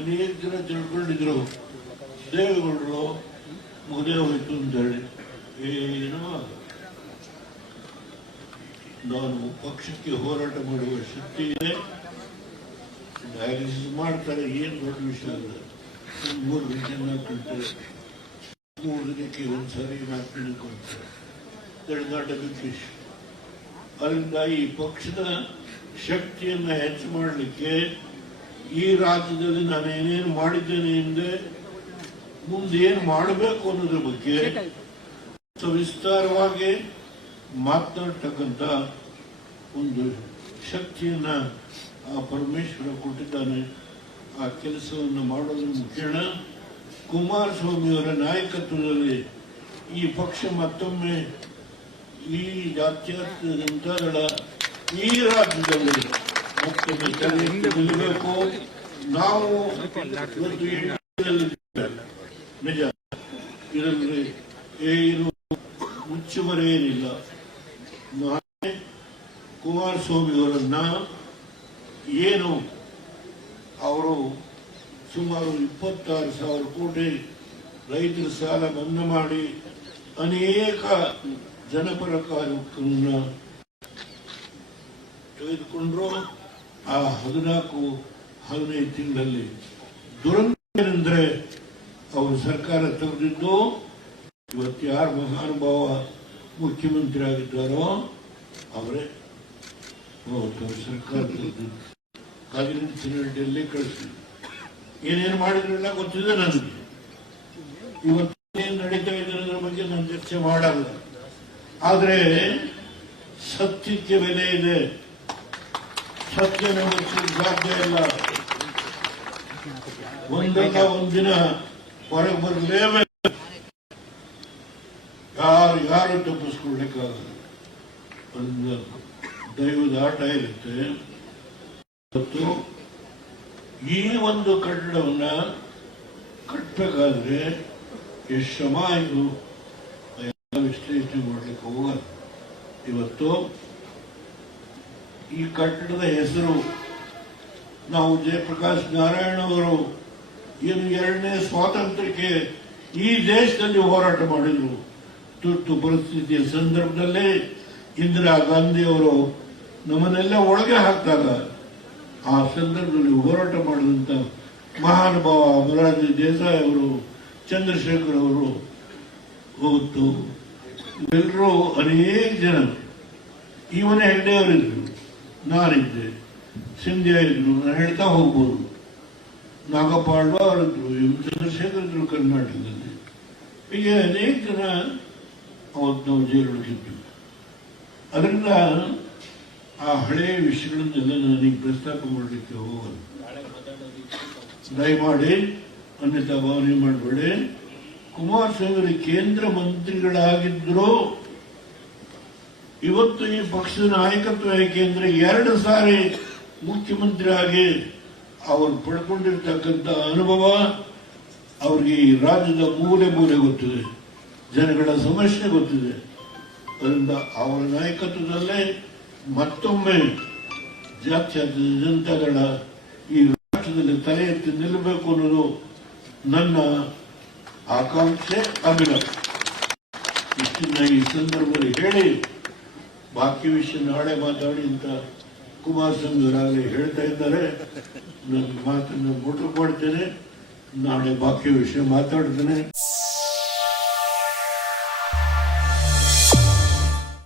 ಅನೇಕ ಜನ ತಿಳ್ಕೊಂಡಿದ್ರು ದೇವೇಗೌಡರು ಮುಗದೇ ಹೋಯ್ತು ಅಂತ ಹೇಳಿ. ಏನೋ ನಾನು ಪಕ್ಷಕ್ಕೆ ಹೋರಾಟ ಮಾಡುವ ಶಕ್ತಿ ಇದೆ. ಡಯಾಲಿಸಿಸ್ ಮಾಡ್ತಾರೆ, ಏನು ದೊಡ್ಡ ವಿಷಯ ಅಲ್ಲ. 3 ಗಂಟೆ 4 ಗಂಟೆ 3 ದಿನಕ್ಕೆ ಒಂದ್ಸರಿ 4 ದಿನಕ್ಕೆ ಒಂದ್ಸರಿ ದಡ್ದಾಟಕ್ಕೆ. ಅದರಿಂದ ಈ ಪಕ್ಷದ ಶಕ್ತಿಯನ್ನ ಹೆಚ್ಚು ಮಾಡಲಿಕ್ಕೆ ಈ ರಾಜ್ಯದಲ್ಲಿ ನಾನು ಏನೇನು ಮಾಡಿದ್ದೇನೆ ಎಂದೇ ಮುಂದೆ ಏನು ಮಾಡಬೇಕು ಅನ್ನೋದ್ರ ಬಗ್ಗೆ ಸವಿಸ್ತಾರವಾಗಿ ಮಾತನಾಡ್ತಕ್ಕಂಥ ಒಂದು ಶಕ್ತಿಯನ್ನ ಆ ಪರಮೇಶ್ವರ ಕೊಟ್ಟಿದ್ದಾನೆ. ಆ ಕೆಲಸವನ್ನು ಮಾಡೋದ್ರ ಮುಖೇನ ಕುಮಾರಸ್ವಾಮಿಯವರ ನಾಯಕತ್ವದಲ್ಲಿ ಈ ಪಕ್ಷ ಮತ್ತೊಮ್ಮೆ ಈ ಜಾತ್ಯತೀತ ಜನತಾದಳ ಈ ರಾಜ್ಯದಲ್ಲಿ ಮತ್ತೊಮ್ಮೆ ತಲೆ ನಿಲ್ಲಬೇಕು. ನಾವು ನಿಜ ಇದರಲ್ಲಿ ಏನು ಮುಚ್ಚುಮರೆಯೇನಿಲ್ಲ. ನಾನೇ ಕುಮಾರಸ್ವಾಮಿಯವರನ್ನ ಏನು ಅವರು ಸುಮಾರು 26,000 ಕೋಟಿ ರೈತರ ಸಾಲ ಮನ್ನಾ ಮಾಡಿ ಅನೇಕ ಜನಪರ ಕಾರ್ಯಕ್ರಮವನ್ನು ತೆಗೆದುಕೊಂಡ್ರು. ಆ 14-15 ತಿಂಗಳಲ್ಲಿ ದುರಂತ ಏನೆಂದರೆ ಅವರು ಸರ್ಕಾರ ತೆಗೆದಿದ್ದು ಇವತ್ತು ಯಾರು ಮಹಾನುಭಾವ ಮುಖ್ಯಮಂತ್ರಿ ಆಗಿದ್ದಾರೋ ಅವರೇ ಸರ್ಕಾರ ತೆಗೆದಿದ್ದು. ಕಾಂಗ್ರೆಸ್ ಡೆಲ್ಲಿ ಕಳಿಸಿ ಏನೇನು ಮಾಡಿದ್ರೆಲ್ಲ ಗೊತ್ತಿದೆ ನನಗೆ. ಇವತ್ತು ಏನ್ ನಡೀತಾ ಇದೆ ಅದರ ಬಗ್ಗೆ ನಾನು ಚರ್ಚೆ ಮಾಡಲ್ಲ. ಆದ್ರೆ ಸತ್ಯಕ್ಕೆ ಬೆಲೆ ಇದೆ. ಸತ್ಯನ ಮುಚ್ಚಲಿಕ್ಕೆ ಸಾಧ್ಯ ಇಲ್ಲ. ಒಂದಲ್ಲ ಒಂದಿನ ಹೊರಗೆ ಬರಲೇಬೇಕು. ಯಾರು ತಪ್ಪಿಸ್ಕೊಳ್ಲಿಕ್ಕಾಗಲ್ಲ. ಒಂದು ದೈವದ ಆಟ ಇರುತ್ತೆ. ಮತ್ತು ಈ ಒಂದು ಕಟ್ಟಡವನ್ನ ಕಟ್ಟಬೇಕಾದ್ರೆ ಎಷ್ಟು ಶ್ರಮ ಇದು ವಿಶ್ಲೇಷಣೆ ಮಾಡಲಿಕ್ಕೆ ಹೋಗಲ್ಲ. ಇವತ್ತು ಈ ಕಟ್ಟಡದ ಹೆಸರು ನಾವು ಜಯಪ್ರಕಾಶ್ ನಾರಾಯಣ ಅವರು ಏನು 2ನೇ ಸ್ವಾತಂತ್ರ್ಯಕ್ಕೆ ಈ ದೇಶದಲ್ಲಿ ಹೋರಾಟ ಮಾಡಿದ್ರು. ತುರ್ತು ಪರಿಸ್ಥಿತಿಯ ಸಂದರ್ಭದಲ್ಲಿ ಇಂದಿರಾ ಗಾಂಧಿ ಅವರು ನಮ್ಮನ್ನೆಲ್ಲ ಒಳಗೆ ಹಾಕಿದಾಗ ಆ ಸಂದರ್ಭದಲ್ಲಿ ಹೋರಾಟ ಮಾಡಿದಂತ ಮಹಾನುಭಾವ ಮೊರಾರ್ಜಿ ದೇಸಾಯಿ ಅವರು, ಚಂದ್ರಶೇಖರ್ ಅವರು ಹೋಗುತ್ತು. ಎಲ್ಲರೂ ಅನೇಕ ಜನ, ಇವನೇ ಹೆಗ್ಡೆ ಅವರಿದ್ರು, ನಾನಿದ್ದೆ, ಸಿಂಧ್ಯಾ ಇದ್ರು, ನಾನು ಹೇಳ್ತಾ ಹೋಗ್ಬೋದು. ನಾಗಪಾಳ್ವ ಅವರಿದ್ರು, ಚಂದ್ರಶೇಖರ್ ಇದ್ರು ಕರ್ನಾಟಕದಲ್ಲಿ. ಹೀಗೆ ಅನೇಕ ಜನ ಅವತ್ತು ನಾವು ಜೈಲೊಳಗಿದ್ವಿ. ಅದರಿಂದ ಆ ಹಳೆಯ ವಿಷಯಗಳನ್ನೆಲ್ಲ ನನಗೆ ಪ್ರಸ್ತಾಪ ಮಾಡಲಿಕ್ಕೆ ಹೋಗಲ್ಲ. ದಯಮಾಡಿ ಅನ್ಯತಾ ಭಾವನೆ ಮಾಡಬೇಡಿ. ಕುಮಾರಸ್ವಾಮಿ ಕೇಂದ್ರ ಮಂತ್ರಿಗಳಾಗಿದ್ರು. ಇವತ್ತು ಈ ಪಕ್ಷದ ನಾಯಕತ್ವ ಏಕೆಂದ್ರೆ 2 ಸಾರಿ ಮುಖ್ಯಮಂತ್ರಿ ಆಗಿ ಅವರು ಪಡ್ಕೊಂಡಿರ್ತಕ್ಕಂಥ ಅನುಭವ ಅವ್ರಿಗೆ ಈ ರಾಜ್ಯದ ಮೂಲೆ ಮೂಲೆ ಗೊತ್ತಿದೆ, ಜನಗಳ ಸಮಸ್ಯೆ ಗೊತ್ತಿದೆ. ಅದರಿಂದ ಅವರ ನಾಯಕತ್ವದಲ್ಲೇ ಮತ್ತೊಮ್ಮೆ ಜಾತ್ಯತೀತ ಜನತಾದಳ ಈ ರಾಷ್ಟ್ರದಲ್ಲಿ ತಲೆ ಎತ್ತಿ ನಿಲ್ಲಬೇಕು ಅನ್ನೋದು ನನ್ನ ಆಕಾಂಕ್ಷೆ, ಅಭಿಲಾಷ. ಇಷ್ಟನ್ನ ಈ ಸಂದರ್ಭದಲ್ಲಿ ಹೇಳಿ ಬಾಕಿ ವಿಷಯ ನಾಳೆ ಮಾತಾಡಿ ಅಂತ ಕುಮಾರಸ್ವಾಮಿ ಅವರಾಗಲೇ ಹೇಳ್ತಾ ಇದ್ದಾರೆ. ನನ್ನ ಮಾತನ್ನು ಮುಟ್ರು ಮಾಡ್ತೇನೆ. ನಾಳೆ ಬಾಕಿ ವಿಷಯ ಮಾತಾಡ್ತೇನೆ.